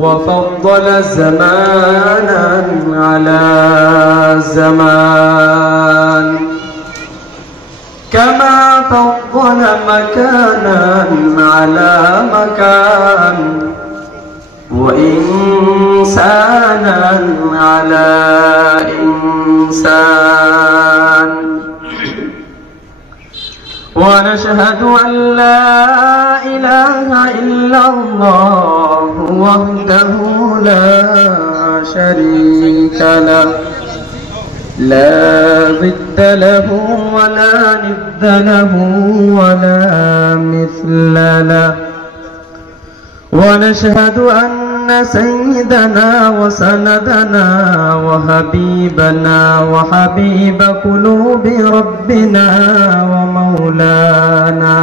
وفضل زمانا على زمان، كما فضل مكانا على مكان، وإنسانا على إنسان. ونشهد أن لا إله إلا الله وحده لا شريك له، لا ضد له ولا ند له ولا مثل له. ونشهد أن سيدنا وسندنا وحبيبنا وحبيب قلوب ربنا ومولانا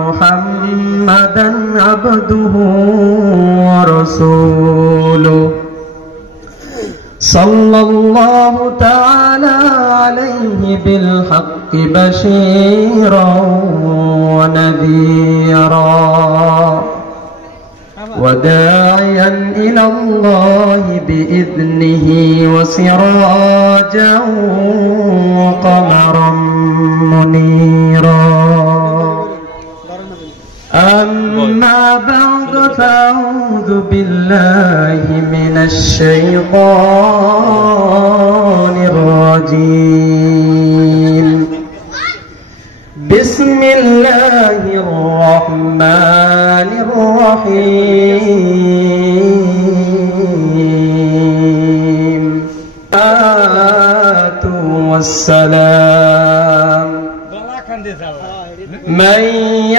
محمدا عبده ورسوله، صلى الله تعالى عليه بالحق بشيرا ونذيرا، وداعيا إلى الله بإذنه وسراجا وقمرا منيرا. أما بعد فأعوذ بالله من الشيطان الرجيم. بسم الله الرحمن الرحيم. والسلام من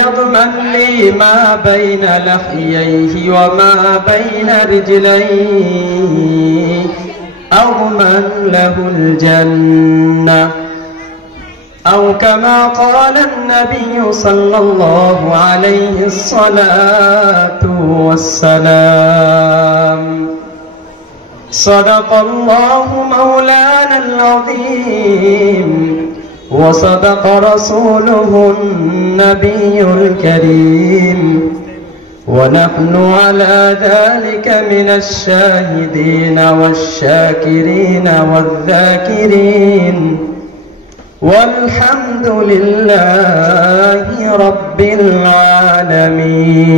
يضمن لي ما بين لحييه وما بين رجليه أضمن له الجنة، أو كما قال النبي صلى الله عليه الصلاة والسلام. صدق الله مولانا العظيم، وصدق رسوله النبي الكريم، ونحن على ذلك من الشاهدين والشاكرين والذاكرين، والحمد لله رب العالمين.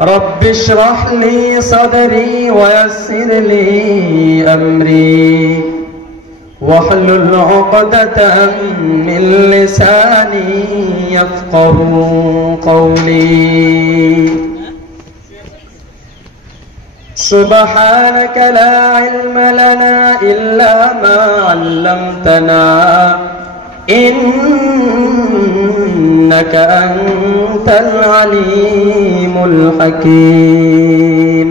رب اشرح لي صدري ويسر لي أمري، واحلل عقدة من لساني يفقه قولي. سبحانك لا علم لنا إلا ما علمتنا، إنك أنت العليم الحكيم.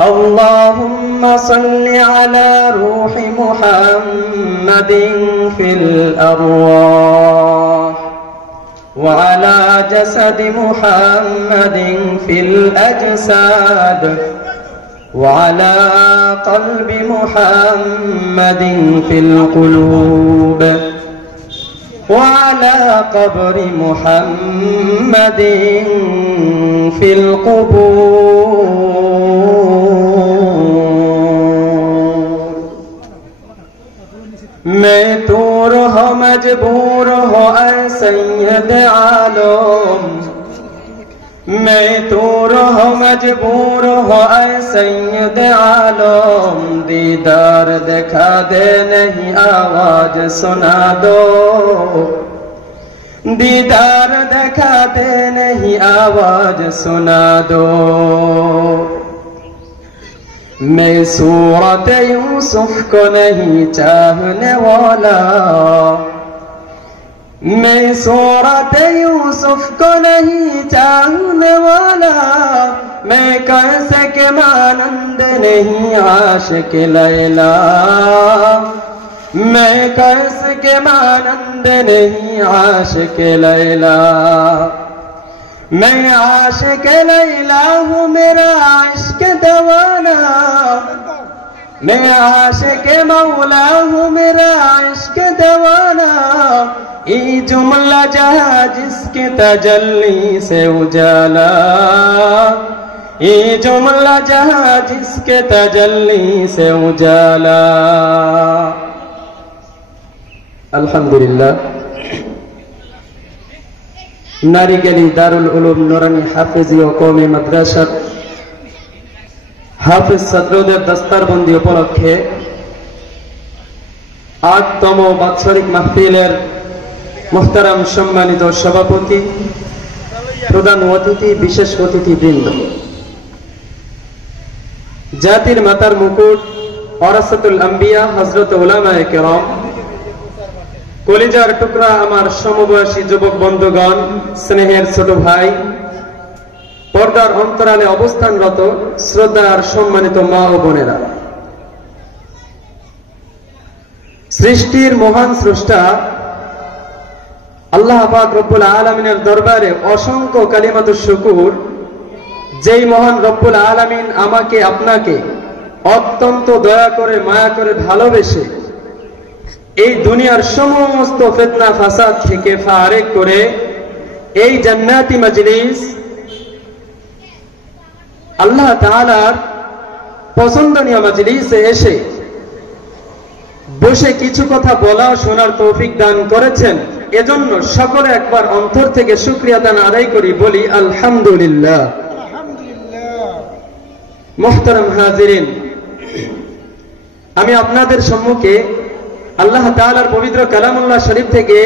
اللهم صل على روح محمد في الأرواح، وعلى جسد محمد في الأجساد، وعلى قلب محمد في القلوب، وعلى قبر محمد في القبور. मैं तो रहा मजबूर हो ऐ सैयद आलम, मैं तो रहा मजबूर हो ऐ सैयद आलम। दीदार दिखा दे नहीं आवाज सुना दो, दीदार दिखा दे नहीं आवाज सुना दो। मैं सूरत यूसुफ को नहीं चाहने वाला, मैं सूरत यूसुफ को नहीं चाहने वाला। मैं कैसे के मानंद नहीं आशिक लैला, मैं कैसे के मानंद नहीं आशिक लैला। मैं आशिक लैला हूँ मेरा इश्क दवाना, मैं आशिक़ मौला हूँ मेरा इश्क़ दीवाना, ये जुमला जहाँ जिसके तजल्ली से उजाला, ये जुमला जहाँ जिसके तजल्ली से उजाला। अल्हम्दुलिल्लाह। नारीगली दारुल उलूम नूरानी हाफिजी ও কওমি মাদ্রাসার হাফিজ ছাত্রদের দস্তারবন্দি উপলক্ষে ৮তম বাৎসরিক মাহফিলের মুহতারাম সম্মানিত সভাপতি, প্রধান অতিথি, বিশেষ অতিথিবৃন্দ, জাতির মাতার মুকুট ওয়ারাসাতুল আম্বিয়া হযরত উলামায়ে কেরাম, কলিজার টুকরা আমার সমবয়সী যুবক বন্ধুগণ, স্নেহের ছোট ভাই, পর্দার অন্তরালে অবস্থানরত শ্রদ্ধার সম্মানিত মা ও বোনেরা, সৃষ্টির মহান স্রষ্টা আল্লাহ পাক রব্বুল আলামিনের দরবারে অসংখ্য কালিমাতুশ শুকুর, যেই মহান রব্বুল আলামিন আমাকে আপনাকে অত্যন্ত দয়া করে মায়া করে ভালোবেসে এই দুনিয়ার সমস্ত ফিতনা ফাসাদ থেকে ফারেক করে এই জান্নাতি মজলিস আল্লাহ তাআলার পছন্দনীয় মজলিসে এসে বসে কিছু কথা বলা শোনার তৌফিক দান করেছেন, এজন্য সকলে একবার অন্তর থেকে শুকরিয়া দান আদায় করি, বলি আলহামদুলিল্লাহ। মুহতারাম হাজিরিন, আমি আপনাদের সম্মুখে আল্লাহ তাআলার পবিত্র কালামুল্লাহ শরীফ থেকে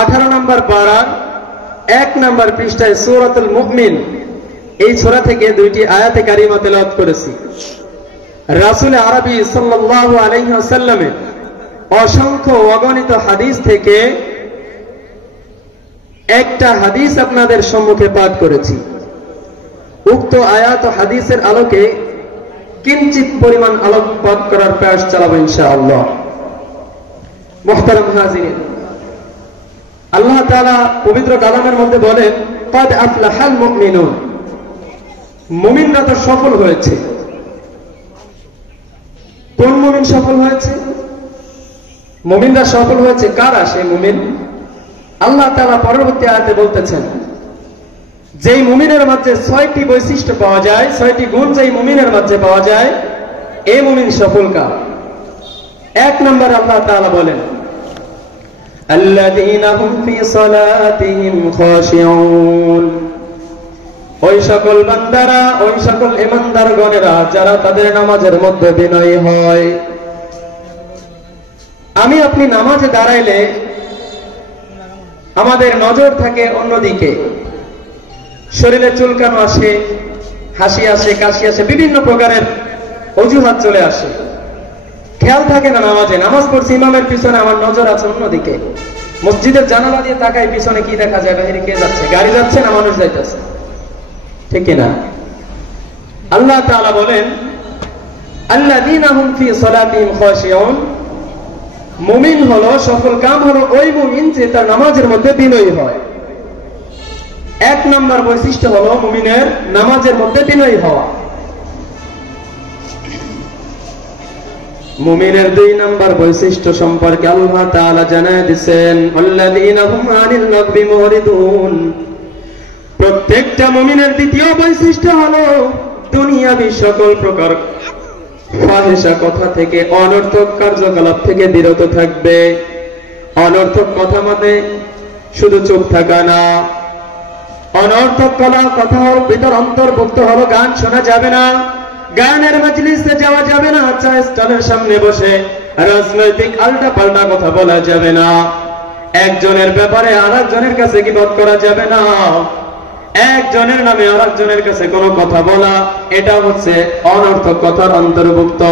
18 নম্বর পারার 1 নম্বর পৃষ্ঠায় সূরাতুল মুমিন এই সূরা থেকে দুইটি আয়াতে কারিমা তেলাওয়াত করেছি। রাসূল আরবী সাল্লাল্লাহু আলাইহি ওয়াসাল্লামের অসংখ্য অগণিত হাদিস থেকে একটা হাদিস আপনাদের সম্মুখে পাঠ করেছি। উক্ত আয়াত ও হাদিসের আলোকে কিঞ্চিত পরিমাণ আলোকপাত করার প্রয়াস চালাবো ইনশাআল্লাহ। মুহতারাম হাজিরিন, আল্লাহ তাআলা পবিত্র কালামের মধ্যে বলেন, ক্বাদ আফলাহাল মুমিনুন, মুমিনরা তো সফল হয়েছে। কোন মুমিন সফল হয়েছে? মুমিনরা সফল হয়েছে। কারা সেই মুমিন? আল্লাহ তাআলা পরবর্তী আয়াতে বলতেছেন, যেই মুমিনের মধ্যে 6টি বৈশিষ্ট্য পাওয়া যায়, 6টি গুণ যেই মুমিনের মধ্যে পাওয়া যায়, এই মুমিন সফল কার? 1 নম্বর আল্লাহ তাআলা বলেন, আল্লাযীনা হুম ফি সালাতিহিম খাশিউন, ওই সকল বান্দারা, ওই সকল ঈমানদারগণেরা যারা তাদের নামাজের মধ্যে বিনয়ী হয়। আমি আপনি নামাজে দাঁড়াইলে আমাদের নজর থাকে অন্যদিকে, শরীরে চুলকানো আসে, হাসি আসে, কাশি আসে, বিভিন্ন প্রকারের অজুহাত চলে আসে, খেয়াল থাকে না নামাজে। নামাজ পড়ছি, ইমামের পিছনে আমার নজর আছে অন্যদিকে। মসজিদের জানালা দিয়ে তাকাই, পিছনে কি দেখা যায়, বাহিরে কে যাচ্ছে, গাড়ি যাচ্ছে না মানুষ যাইতেছে, ঠিক না? আল্লাহ তাআলা বলেন, আল্লাযীনা হুম ফি সালাতিহিম খাশিউন, মুমিন হলো, সফল কাম হলো ওই মুমিন যে তার নামাজের মধ্যে বিনয়ী হয়। 1 নম্বর বৈশিষ্ট্য হলো মুমিনের নামাজের মধ্যে বিনয়ী হওয়া। মুমিনের 2 নম্বর বৈশিষ্ট্য সম্পর্কে আল্লাহ তাআলা জানায় দিয়েছেন, আল্লাযীনা হুম আনিল লাগবি মুরিদুন, প্রত্যেকটা মুমিনের দ্বিতীয় বৈশিষ্ট্য হলো দুনিয়াবি সকল প্রকার ফাহিশা কথা থেকে, অনর্থক কার্যকলাপ থেকে বিরত থাকবে। অনর্থক কথা মানে শুধু চুপ থাকা না, অনর্থক কথা ভিতর অন্তর্ভুক্ত হলো গান শোনা যাবে না, গানের মজলিসে যাওয়া যাবে না, চা স্টলের সামনে বসে রাজনৈতিক আলটা পাল্টা কথা বলা যাবে না, একজনের ব্যাপারে আরেকজনের কাছে গীবত করা যাবে না, একজনের নামে আরেকজনের কাছে কোনো কথা বলা, এটা হচ্ছে অনর্থক কথার অন্তর্ভুক্ত।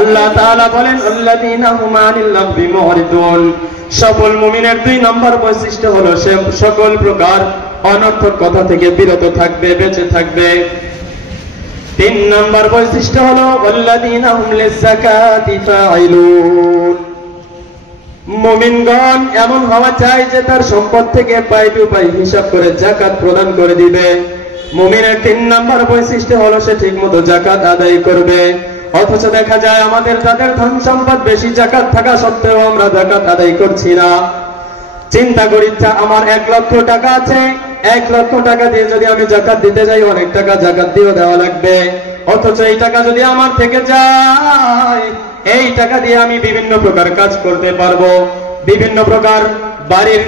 আল্লাহ তাআলা বলেন, আল্লাযীনা হুম আনিল লাগবি মুরিদুন, সফল মুমিনের 2 নম্বর বৈশিষ্ট্য হলো সে সকল প্রকার অনর্থক কথা থেকে বিরত থাকবে, বেঁচে থাকবে। 3 নম্বর বৈশিষ্ট্য হলো আল্লাযীনা হুম লিযাকাতি ফাইলুন, মুমিনগণ এমন হওয়া চাই যে তার সম্পদ থেকে পাই টু পাই হিসাব করে যাকাত প্রদান করে দিবে। মুমিনের 3 নম্বর বৈশিষ্ট্য হলো সে ঠিকমতো যাকাত আদায় করবে। অথচ দেখা যায় আমাদের তাদের ধন সম্পদ বেশি, যাকাত থাকা সত্ত্বেও আমরা যাকাত আদায় করছি না। চিন্তা করি, আমার 1 লক্ষ টাকা আছে, 1 লক্ষ টাকা দিয়ে যদি আমি যাকাত দিতে যাই, অনেক টাকা যাকাত দিয়েও দেওয়া লাগবে। অথচ এই টাকা যদি আমার থেকে যায়, এই টাকা দিয়ে আমি বিভিন্ন প্রকার কাজ করতে পারবো, বিভিন্ন প্রকার বাড়ির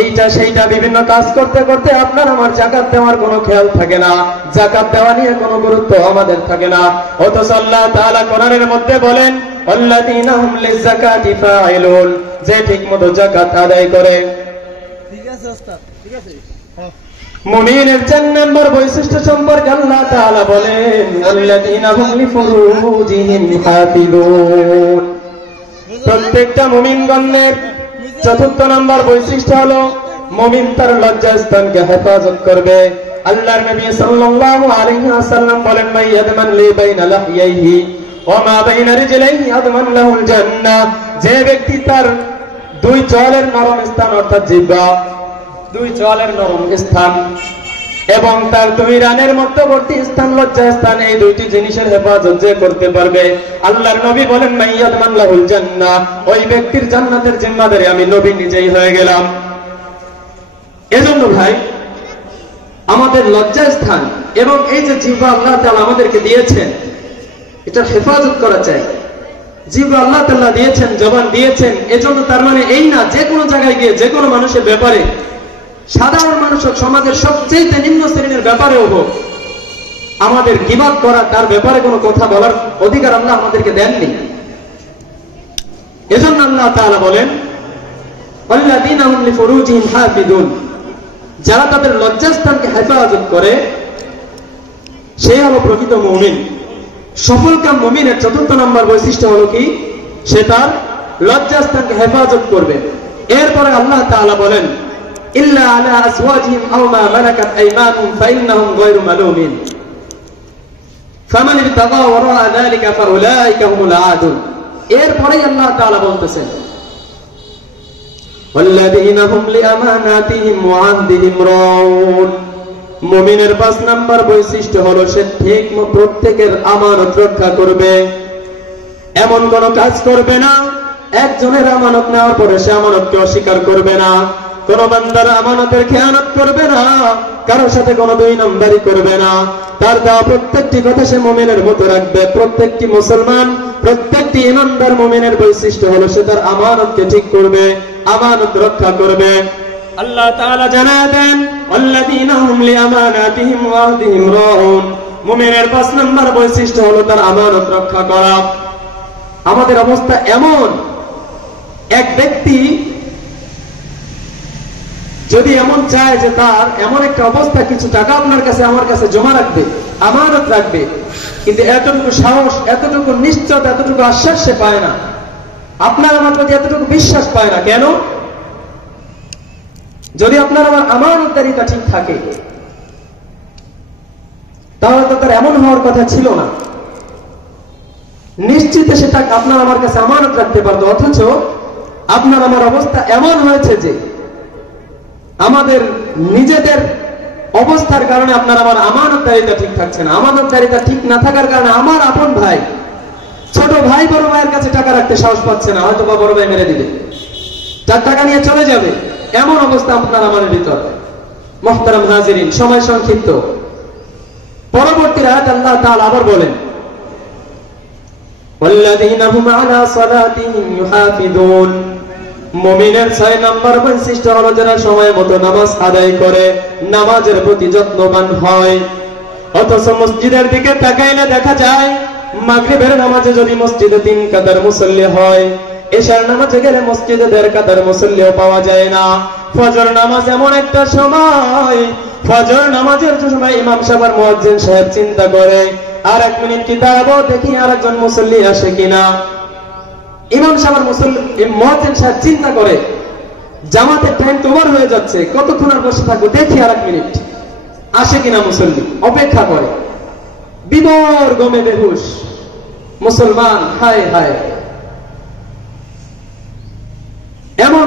এইটা সেইটা বিভিন্ন কাজ করতে করতে আপনার আমার যাকাত দেওয়ার কোনো খেয়াল থাকে না, যাকাত দেওয়া নিয়ে কোনো গুরুত্ব আমাদের থাকে না। অথচ আল্লাহ তাআলা কোরআনের মধ্যে বলেন, আল্লাযীনা হুম লিযাকাতি ফাইলুন, যে ঠিকমতো যাকাত আদায় করে। ঠিক আছে ওস্তাদ, ঠিক আছে। মুমিনের 4 নম্বর বৈশিষ্ট্য সম্পর্কে আল্লাহ তাআলা বলেন, আল্লাযীনা হুম লিফুরুজিহিম হাফিজুন। প্রত্যেকটা মুমিনগণের 4th নম্বর বৈশিষ্ট্য হলো মুমিন তার লজ্জাস্থানকে হেফাজত করবে। আল্লাহর নবী সাল্লাল্লাহু আলাইহি ওয়াসাল্লাম বলেন, মাইয়াদমান লি বাইনা লাহইহি ওয়া মা বাইনা রিজলাইহি আদমান লাহুল জান্নাহ। যে ব্যক্তি তার 2 চোয়ালের নরম স্থান অর্থাৎ জিহ্বা, 2 চোয়ালের নরম স্থান এবং তার 2 রানের মধ্যবর্তী স্থান লজ্জা স্থান, এই 2টি জিনিসের হেফাজত যে করতে পারবে, আল্লাহর নবী বলেন, মাইয়াদমান লাহুল জান্নাহ, ওই ব্যক্তির জান্নাতের জিম্মাদারি আমি নবী নিজেই হয়ে গেলাম। এজন্য ভাই, আমাদের লজ্জা স্থান এবং এই যে জিহ্বা আল্লাহ তাআলা আমাদেরকে দিয়েছেন, এটার হেফাজত করা চাই। জিহ্বা আল্লাহ তাআলা দিয়েছেন, জবান দিয়েছেন, এজন্য তার মানে এই না যে কোনো জায়গায় গিয়ে যে কোনো মানুষের ব্যাপারে, সাধারণ মানুষ হোক, সমাজের সবচেয়ে নিম্ন শ্রেণীর ব্যাপারেও হোক, আমাদের গীবত করা, তার ব্যাপারে কোনো কথা বলার অধিকার আল্লাহ আমাদেরকে দেননি। এজন্য আল্লাহ তাআলা বলেন, আল্লাযীনা হুম লিফুরুজিহিম হাফিজুন, যারা তাদের লজ্জাস্থানকে হেফাজত করে সে হলো প্রকৃত মুমিন। সফলকাম মুমিনের 4th নম্বর বৈশিষ্ট্য হলো কি, সে তার লজ্জাস্থানকে হেফাজত করবে। এরপরে আল্লাহ তাআলা বলেন, ইল্লা আলা আসওয়াজিহিম আও মা মালাকাত আইমানুহুম ফাইন্নাহুম গায়রু মালুমিন ফামান ইবতাগা ওয়ারা যালিকা ফাউলাইকা হুমুল আদুন। এরপরে আল্লাহ তাআলা বলতেছেন, ওয়াল্লাযীনা হুম লিআমানাতিহিম ওয়া আহদিহিম রাউন। মুমিনের 5 নম্বর বৈশিষ্ট্য হলো সে ঠিক প্রত্যেকের আমানত রক্ষা করবে। এমন কোন কাজ করবে না, একজনের আমানত নেওয়ার পরে সে আমানতকে অস্বীকার করবে না, কোন বান্দার আমানতের খেয়ানত করবে না, কারোর সাথে কোনো 2 নম্বরই করবে না। তার দেওয়া প্রত্যেকটি কথা সে মুমিনের মতো রাখবে। প্রত্যেকটি মুসলমান, প্রত্যেকটি ইমানদার মুমিনের বৈশিষ্ট্য হলো সে তার আমানতকে ঠিক করবে, আমানত রক্ষা করবে। আল্লাহ তাআলা জানায় দেন, আল্লাযীনা হুম লিআমানাতিহিম ওয়া আহদিহিম রাউন। মুমিনের 5 নম্বর বৈশিষ্ট্য হলো তার আমানত রক্ষা করা। আমাদের অবস্থা এমন, এক ব্যক্তি যদি এমন চায় যে তার এমন একটা অবস্থা, কিছু টাকা আপনার কাছে আমার কাছে জমা রাখবে, আমানত রাখবে, কিন্তু এতটুকু সাহস, এতটুকু নিশ্চয়তা, এতটুকু আশ্বাস সে পায় না, আপনার আমার প্রতি এতটুকু বিশ্বাস পায় না। কেন? যদি আপনার আমার আমানতদারিতা ঠিক থাকে তাহলে তো তার এমন হওয়ার কথা ছিল না, নিশ্চিত সেটা আপনার আমার কাছে আমানত রাখতে পারতো। অথচ আপনার আমার অবস্থা এমন হয়েছে যে আমাদের নিজেদের অবস্থার কারণে আপনার আমার আমানতদারিতা ঠিক থাকছে না। আমানতদারিতা ঠিক না থাকার কারণে আমার আপন ভাই, ছোট ভাই বড় ভাইয়ের কাছে টাকা রাখতে সাহস পাচ্ছে না, হয়তো বা বড় ভাই মেরে দিবে, তার টাকা নিয়ে চলে যাবে, এমন অবস্থা আপনার আমার ভিতর। মুহতারাম হাজিরিন, সময় সংক্ষিপ্ত। পরবর্তী আয়াত আল্লাহ তাআলা আবার বলেন, ওয়াল্লাযীনা হুম আলা সালাতিহিম ইউহাফিজুন। মুমিনের 6 নম্বর বৈশিষ্ট্য হলো যারা সময় মতো নামাজ আদায় করে, নামাজের প্রতি যত্নবান হয়। অথচ মসজিদের দিকে তাকাইলে দেখা যায় মাগরিবের নামাজে যদি মসজিদে 3 কাতার মুসল্লি হয়, এশার নামাজে গেলে মসজিদে 1.5 কাতার মুসল্লিও পাওয়া যায় না। ফজর নামাজ এমন একটা সময়, ফজর নামাজের সময় ইমাম সাহেব আর মুয়াজ্জিন সাহেব চিন্তা করে, আর 1 মিনিট কি দাঁড়াবো, দেখি আরেকজন মুসল্লি আসে কিনা। ইমাম সাহেব আর মুয়াজ্জিন সাহেব চিন্তা করে, জামাতের টাইম তো ওভার হয়ে যাচ্ছে, কতক্ষণ আর বসে থাকবো, দেখি আর 1 মিনিট আসে কিনা মুসল্লি। অপেক্ষা করে, বিবর গমে বেহুশ মুসলমান, হায় হায়, এমন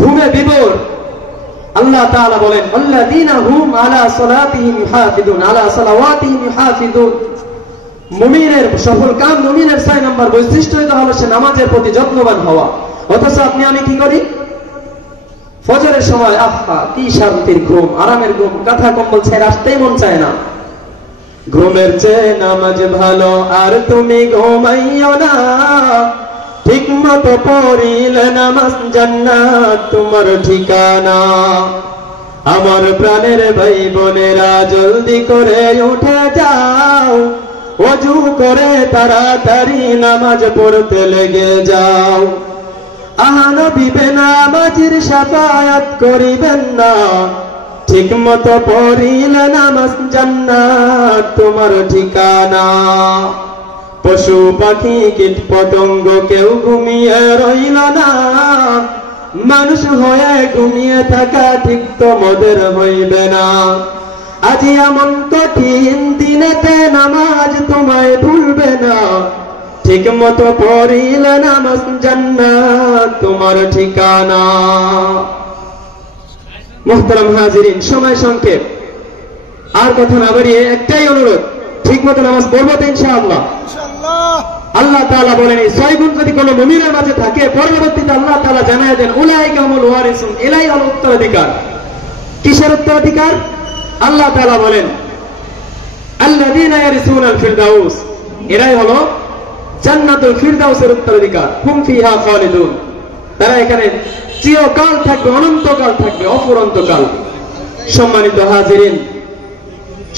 ঘুমে বিবর। আল্লাহ তাআলা বলেন, আল্লাযীনা হুম আলা সালাতিহিম ইউহাফিজুন, আলা সালাওয়াতিহিম ইউহাফিজুন। মুমিনের সফল কাম, মুমিনের 6 নম্বর বৈশিষ্ট্য হলো সে নামাজের প্রতি যত্নবান হওয়া। অথচ আপনি আমি কি করি? ফজরের সময় আহা কি শান্তির ঘুম, আরামের ঘুম, কাঁথা কম্বল ছেড়ে আসতেই মন চায় না। ঘুমের চেয়ে নামাজ ভালো, আর তুমি ঘুমাইও না। ঠিক মতো পড়িলে নামাজ জান্নাত তোমার ঠিকানা। আমার প্রাণের ভাই বোনেরা জলদি করে উঠে যাও, ওযু করে তাড়াতাড়ি নামাজ পড়তে লেগে যাও। আহা নবী বেনামাজির শাফায়াত করিবেন না, ঠিক মতো পড়িলে নামাজ জান্নাত তোমার ঠিকানা। পশু পাখি কীট পতঙ্গ কেউ ঘুমিয়ে রইল না, মানুষ হয়ে ঘুমিয়ে থাকা ঠিক তোমাদের হইবে না। আজি এমন কঠিন দিনেতে নামাজ তোমায় ভুলবে না, ঠিক মতো পড়িলে নামাজ জান্নাত তোমার ঠিকানা। মুহতারাম হাজিরিন, সময় সংক্ষেপ, আর কথা না বাড়িয়ে একটাই অনুরোধ, ঠিক মতো নামাজ পড়বো তো ইনশাআল্লাহ। আল্লাহ তাআলা বলেন এই 6 গুণ যদি কোনো মুমিনের মাঝে থাকে, পরবর্তীতে আল্লাহ তাআলা জানায় দেন উলাইকা হুমুল ওয়ারিসুন, এলাই হলো উত্তরাধিকার। কিসের উত্তরাধিকার? আল্লাহ তাআলা বলেন আল্লাযীনা ইয়ারিসুনাল ফিরদাউস, এরাই হলো জান্নাতুল ফিরদাউসের উত্তরাধিকার। হুম ফিহা খালিদুন, তারা এখানে চিরকাল থাকবে, অনন্তকাল থাকবে, অফুরন্তকাল। সম্মানিত হাজিরিন,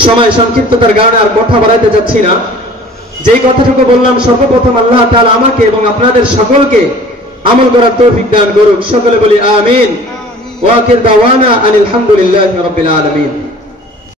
সময় সংক্ষিপ্ততার কারণে আর কথা বাড়াইতে যাচ্ছি না। যেই কথাটুকু বললাম, সর্বপ্রথম আল্লাহ তাআলা আমাকে এবং আপনাদের সকলকে আমল করার তৌফিক দান করুক। সকলে বলি আমিন। ওয়া আখির দাওয়ানা আনিল হামদুলিল্লাহি রাব্বিল আলামিন।